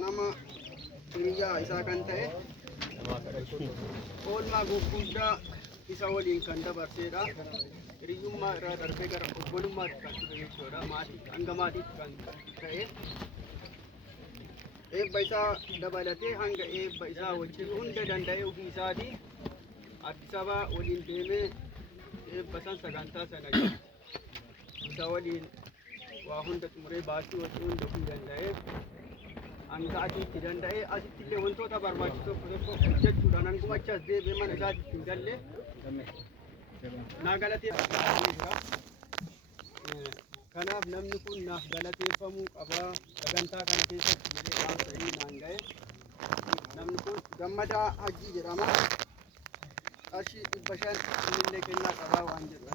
nama hiriyaa isaa kan ta'e oolmaa gurguddaa isa waliin kan dabarseedha. Hiriyyummaa irraa darbee gara obbolummaatti kan dhufe jechuudha. Hanga maatiitti kan ta'e eebba isaa dabalatee hanga eebba isaa wajjin hunda danda'ee ofii isaatii Addis Ababaa waliin deemee eebba san sagantaa sana isa waliin waa hunda xumuree baasii wajjin hunda ofii danda'ee hanga asitti danda'ee asitti illee wantoota barbaachisoo tokko hojjechuudhaan hanguma achas deebi'ee mana isaatti hin galle naa galateeffamuu kanaaf namni kun naaf galateeffamuu qaba. Sagantaa kana keessatti malee waan ta'ee naan ga'e namni kun Gammadaa Hajjii jedhama. Qarshii 500 illee kennaa qabaa waan jedhu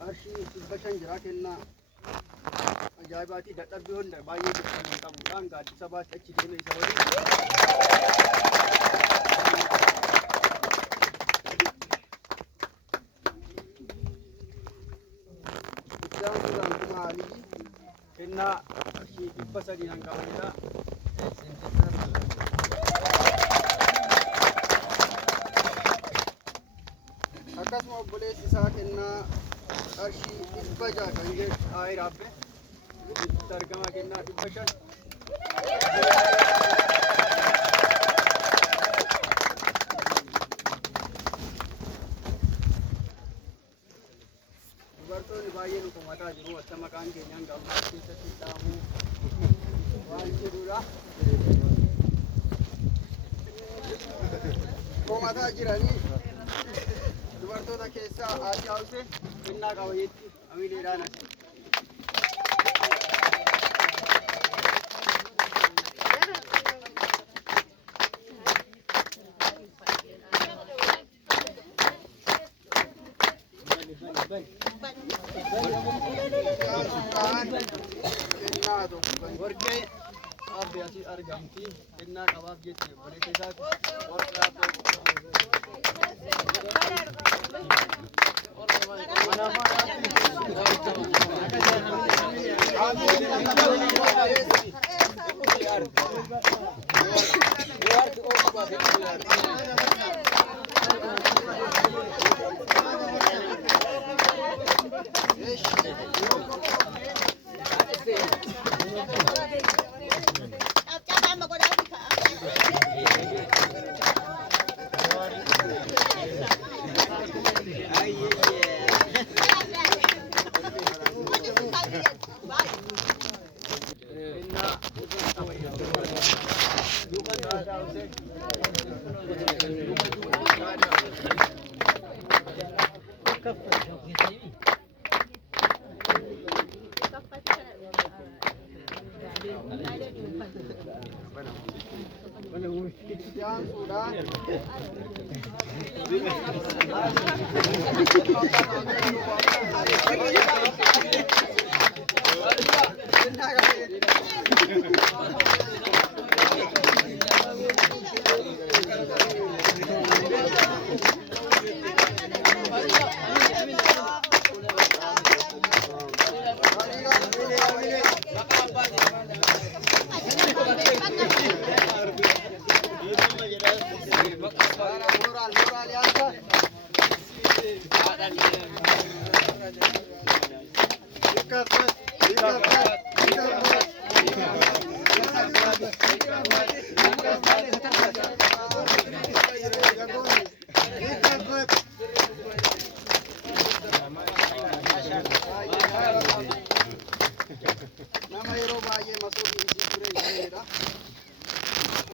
qarshii 500 jira kennaa ajaa'ibaati. Dadhabbii hunda baay'ee kan qabuudhaan Addis Ababaatti achi deemee isa waliin kennaa qarshii 300 kan qabanidha. Akkasuma obboleessi isaa kennaa qarshii 600 kan jedhu Aayiraabbe itti argama kennaa 500. Dubartoonni baay'een komataa jiru. Akka maqaan keenyaan gammaa keessatti dhaamu waan jedhudha. Komataa jiranii dubartoota keessaa Aashaa Huseen kennaa qabayyeetti amileedhaan ati. Warqee abbi asii argamti kennaa qabaaf jechuudha. Walitti isaati